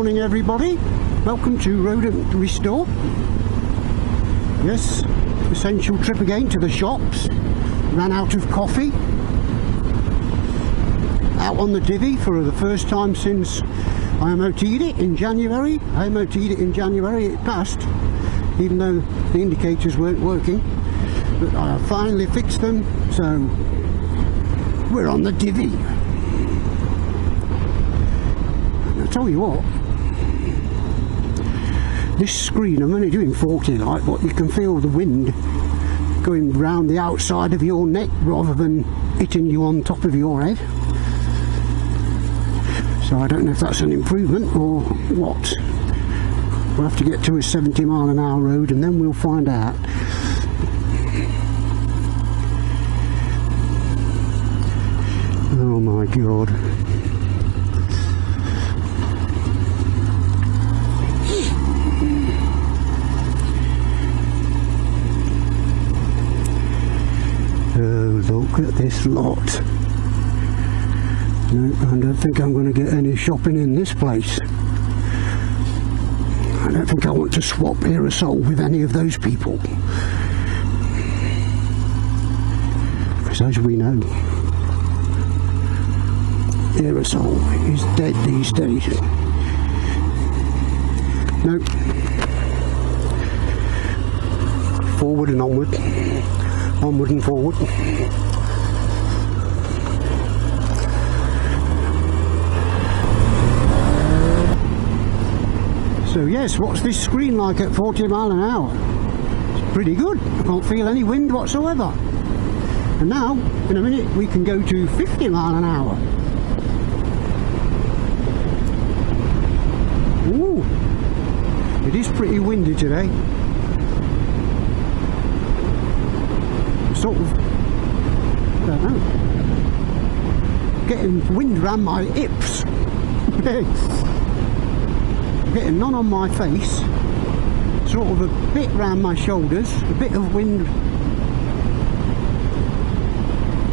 morning everybody, welcome to Rodent Restore. Yes, essential trip again to the shops, ran out of coffee. Out on the divvy for the first time since I MOT'd it in January. It passed, even though the indicators weren't working, but I finally fixed them, so we're on the divvy. I'll tell you what, this screen, I'm only doing 40 light, but you can feel the wind going round the outside of your neck rather than hitting you on top of your head. So I don't know if that's an improvement or what. We'll have to get to a 70-mile-an-hour road and then we'll find out. Oh my God. Oh, look at this lot. No, I don't think I'm going to get any shopping in this place. I don't think I want to swap aerosol with any of those people. Because as we know, aerosol is dead these days. Nope. Forward and onward. Onward and forward. So yes, what's this screen like at 40 mile an hour? It's pretty good. I can't feel any wind whatsoever. And now, in a minute, we can go to 50 mile an hour. Ooh, it is pretty windy today. Sort of, I don't know, getting wind around my hips. Getting none on my face, sort of a bit round my shoulders, a bit of wind,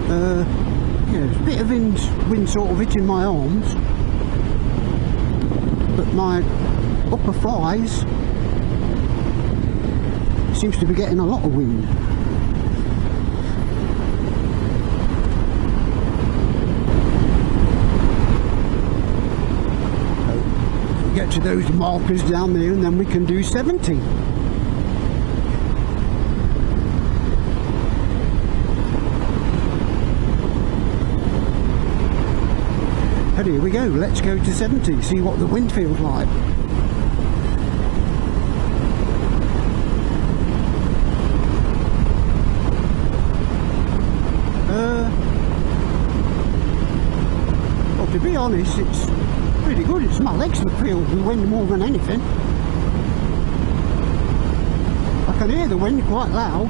yeah, a bit of wind sort of hitting my arms, but my upper thighs seems to be getting a lot of wind. Get to those markers down there and then we can do 70. And here we go, let's go to 70, see what the wind feels like. Well, to be honest, it's pretty good. It's my legs that feel the wind more than anything. I can hear the wind quite loud.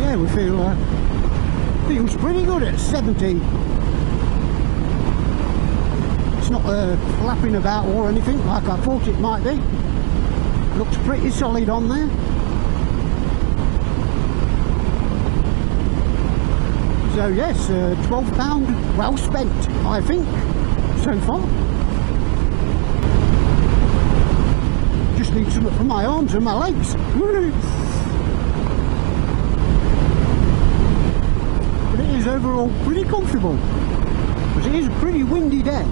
Yeah, we feel feels pretty good at 70. It's not flapping about or anything like I thought it might be. Looks pretty solid on there. So yes, £12 well spent, I think, so far. Just need something for my arms and my legs. But it is overall pretty comfortable, because it is a pretty windy day.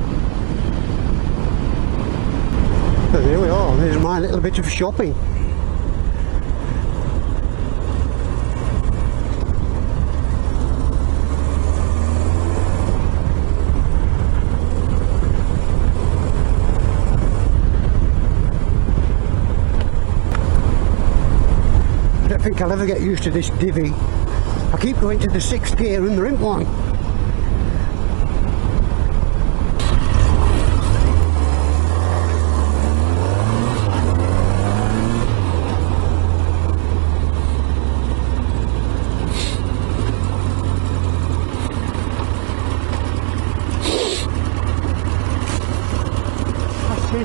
So there we are, there's my little bit of shopping. I don't think I'll ever get used to this divvy. I keep going to the 6th gear and there isn't one.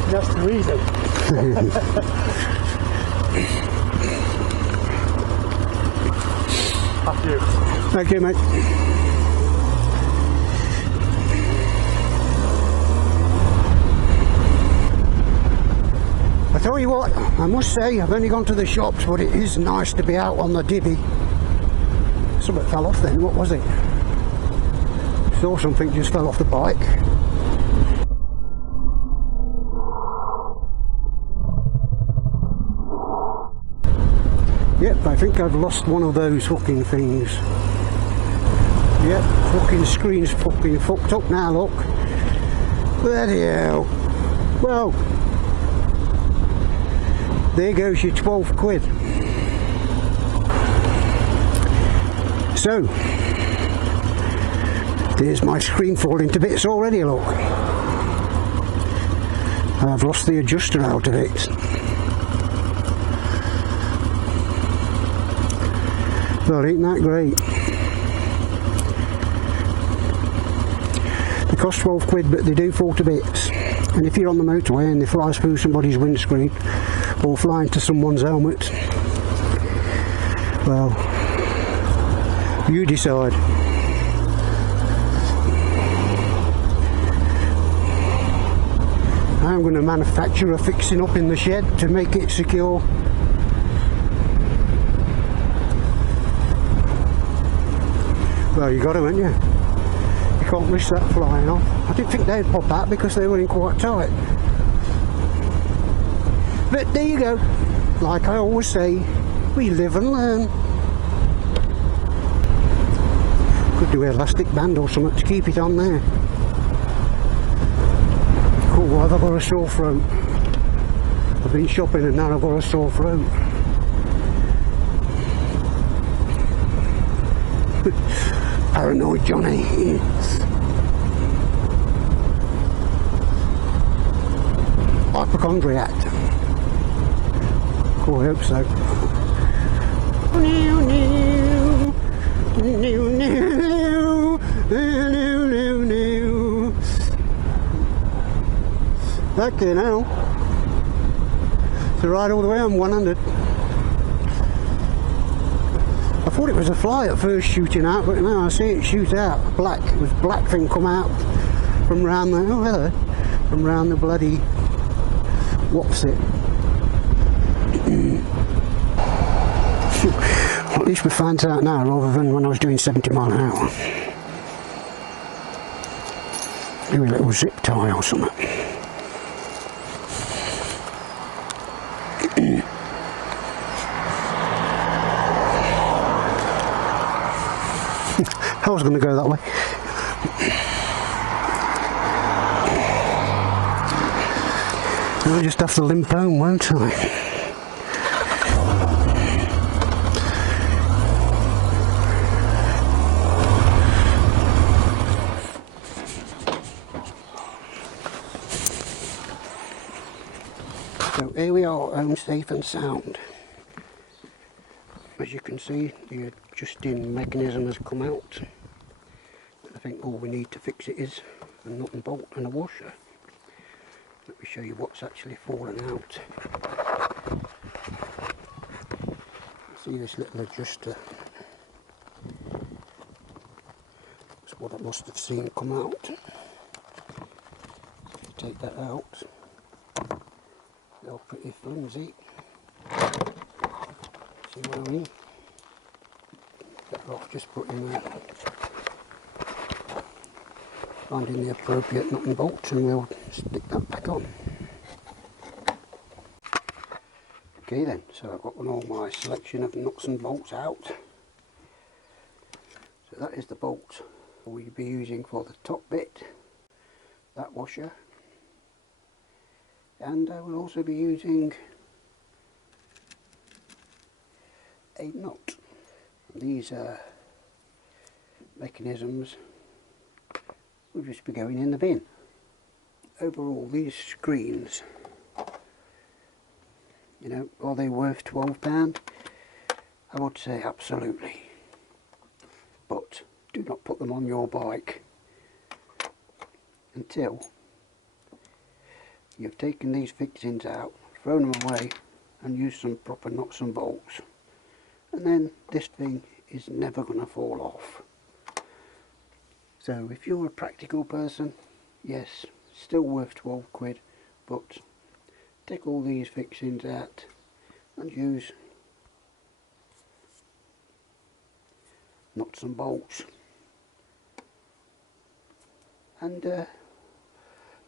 That's the reason. After you. Thank you, mate. I tell you what, I must say, I've only gone to the shops, but it is nice to be out on the divvy. Something fell off then, what was it? Saw something just fell off the bike. Yep, I think I've lost one of those hooking things. Yep, fucking screen's fucking fucked up now, look. Bloody hell. Well, there goes your 12 quid. So, there's my screen falling to bits already, look. I've lost the adjuster out of it. Well, ain't that great? They cost 12 quid, but they do fall to bits. And if you're on the motorway and they fly through somebody's windscreen or fly into someone's helmet, well, you decide. I'm going to manufacture a fixing up in the shed to make it secure. Well, you got to, haven't you? You can't risk that flying off. I didn't think they'd pop out because they were in quite tight. But there you go. Like I always say, we live and learn. Could do an elastic band or something to keep it on there. Cool, well, I've got a sore throat. I've been shopping and now I've got a sore throat. Paranoid Johnny. Hypochondriac. Cool, I hope so. Okay, now. To ride all the way on 100. I thought it was a fly at first shooting out, but now I see it shoot out. Black. It was black thing come out from round the, oh hello, from round the bloody, what's it? At least we find out now rather than when I was doing 70 mile an hour. Maybe a little zip tie or something. I was going to go that way. I'll just have to limp home, won't I? So here we are, home safe and sound. As you can see, the adjusting mechanism has come out. I think all we need to fix it is a nut and bolt and a washer. Let me show you what's actually fallen out. See this little adjuster? That's what I must have seen come out. Take that out. They're pretty flimsy. See what I mean? Better off just putting finding the appropriate nut and bolts, and we'll stick that back on. Okay then, so I've got all my selection of nuts and bolts out. So that is the bolt we'll be using for the top bit, that washer, and we'll also be using a nut. These mechanisms will just be going in the bin. Overall, these screens, you know, are they worth £12? I would say absolutely, but do not put them on your bike until you've taken these fixings out, thrown them away and used some proper nuts and bolts, and then this thing is never going to fall off. So if you're a practical person, yes, still worth 12 quid, but take all these fixings out and use nuts and bolts, and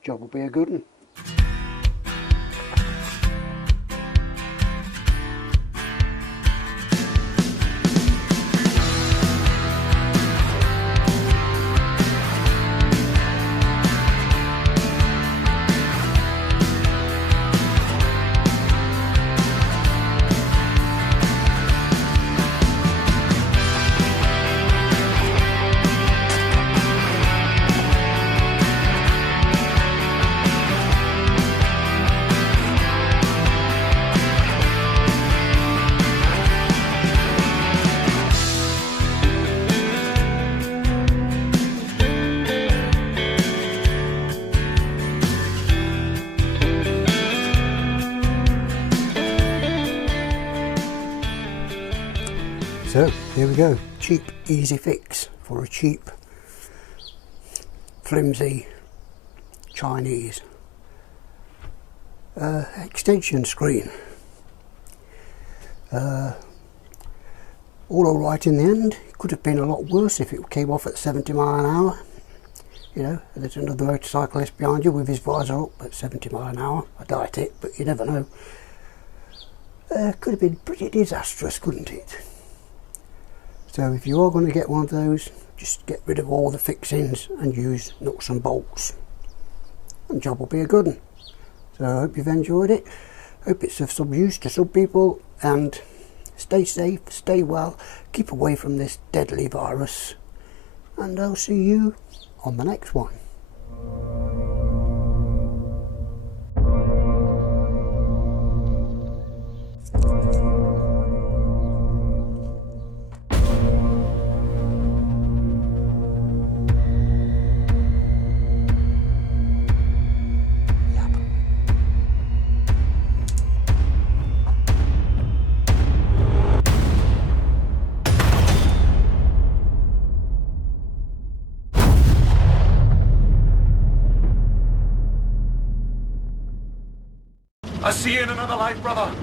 job will be a good one. So here we go, cheap easy fix for a cheap flimsy Chinese extension screen. All alright in the end. It could have been a lot worse if it came off at 70 miles an hour. You know, there's another motorcyclist behind you with his visor up at 70 miles an hour. I doubt it, but you never know. Could have been pretty disastrous, couldn't it? So if you are going to get one of those, just get rid of all the fixings and use nuts and bolts, and job will be a good one. So I hope you've enjoyed it. Hope it's of some use to some people, and stay safe, stay well, keep away from this deadly virus, and I'll see you on the next one. I'll see you in another life, brother.